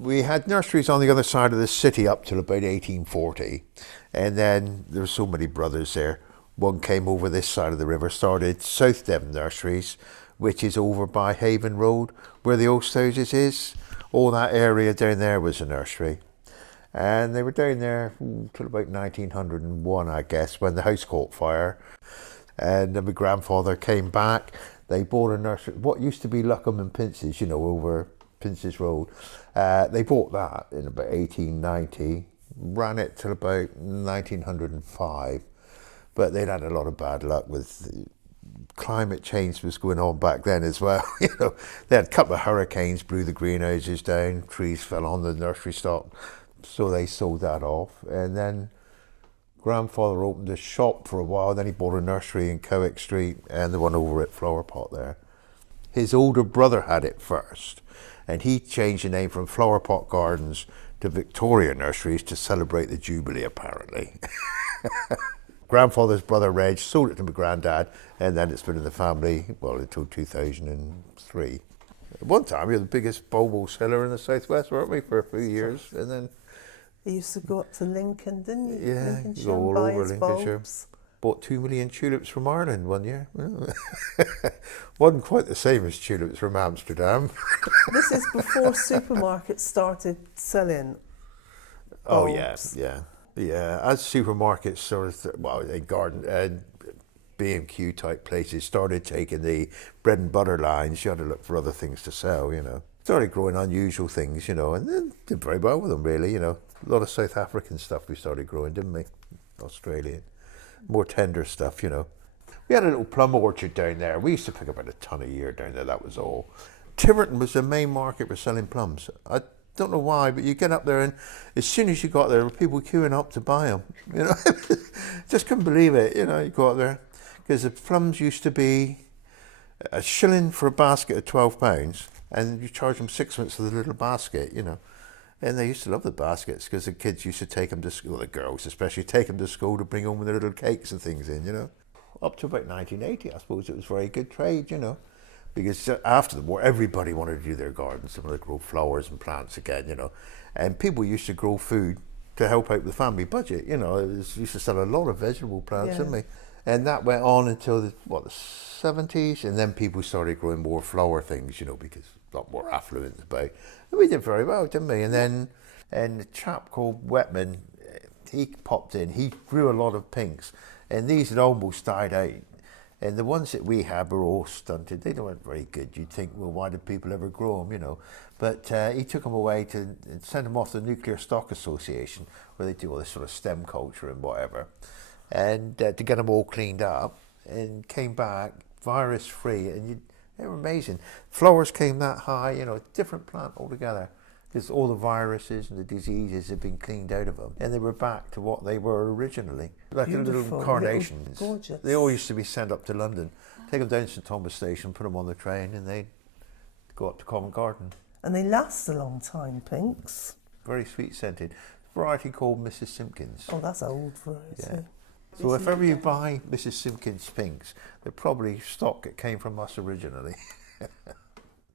We had nurseries on the other side of the city up till about 1840, and then there were so many brothers there. One came over this side of the river, started South Devon Nurseries, which is over by Haven Road, where the Oast Houses is. All that area down there was a nursery. And they were down there till about 1901, I guess, when the house caught fire. And then my grandfather came back. They bought a nursery, what used to be Luckham and Pinces, over Pinces Road. They bought that in about 1890, ran it till about 1905. But they'd had a lot of bad luck with climate change was going on back then as well. They had a couple of hurricanes blew the greenhouses down, trees fell on the nursery stock, so they sold that off. And then grandfather opened a shop for a while, then he bought a nursery in Cowick Street and the one over at Flower Pot there. His older brother had it first, and he changed the name from Flower Pot Gardens to Victoria Nurseries to celebrate the Jubilee, apparently. Grandfather's brother Reg sold it to my granddad, and then it's been in the family, well, until 2003. At one time, we were the biggest bulb seller in the southwest, weren't we, for a few years, and then... You used to go up to Lincoln, didn't you? Yeah, Lincolnshire, go all over Lincolnshire. Bulbs. Bought 2 million tulips from Ireland one year. Wasn't quite the same as tulips from Amsterdam. This is before supermarkets started selling bulbs. Oh, yeah. As supermarkets sort of, garden, B&Q type places started taking the bread and butter lines, you had to look for other things to sell, Started growing unusual things, and then did very well with them, really, A lot of South African stuff we started growing, didn't we? Australian. More tender stuff, We had a little plum orchard down there. We used to pick about a ton a year down there, that was all. Tiverton was the main market for selling plums. I don't know why, but you get up there and as soon as you got there, there were people queuing up to buy them, Just couldn't believe it, you go up there. Because the plums used to be a shilling for a basket of £12, and you charge them sixpence for the little basket, And they used to love the baskets because the kids used to take them to school, the girls especially, take them to school to bring home their little cakes and things in, Up to about 1980, I suppose it was very good trade, Because after the war, everybody wanted to do their gardens. They wanted to grow flowers and plants again, And people used to grow food to help out the family budget, used to sell a lot of vegetable plants, didn't we? And that went on until the 70s, and then people started growing more flower things, because a lot more affluent about. And we did very well, didn't we? And then a chap called Wetman, he popped in. He grew a lot of pinks, and these had almost died out. And the ones that we had were all stunted. They weren't very good. You'd think, well, why did people ever grow them, But he took them away and sent them off to the Nuclear Stock Association, where they do all this sort of stem culture and whatever. And to get them all cleaned up, and came back virus-free, and they were amazing. Flowers came that high, different plant altogether, because all the viruses and the diseases had been cleaned out of them, and they were back to what they were originally, like little carnations. Gorgeous. They all used to be sent up to London, take them down to St Thomas Station, put them on the train, and they'd go up to Covent Garden. And they last a long time, pinks. Very sweet scented. Variety called Mrs Simpkins. Oh, that's old variety. Yeah. So if ever you buy Mrs Simpkins pinks, they're probably stock that came from us originally.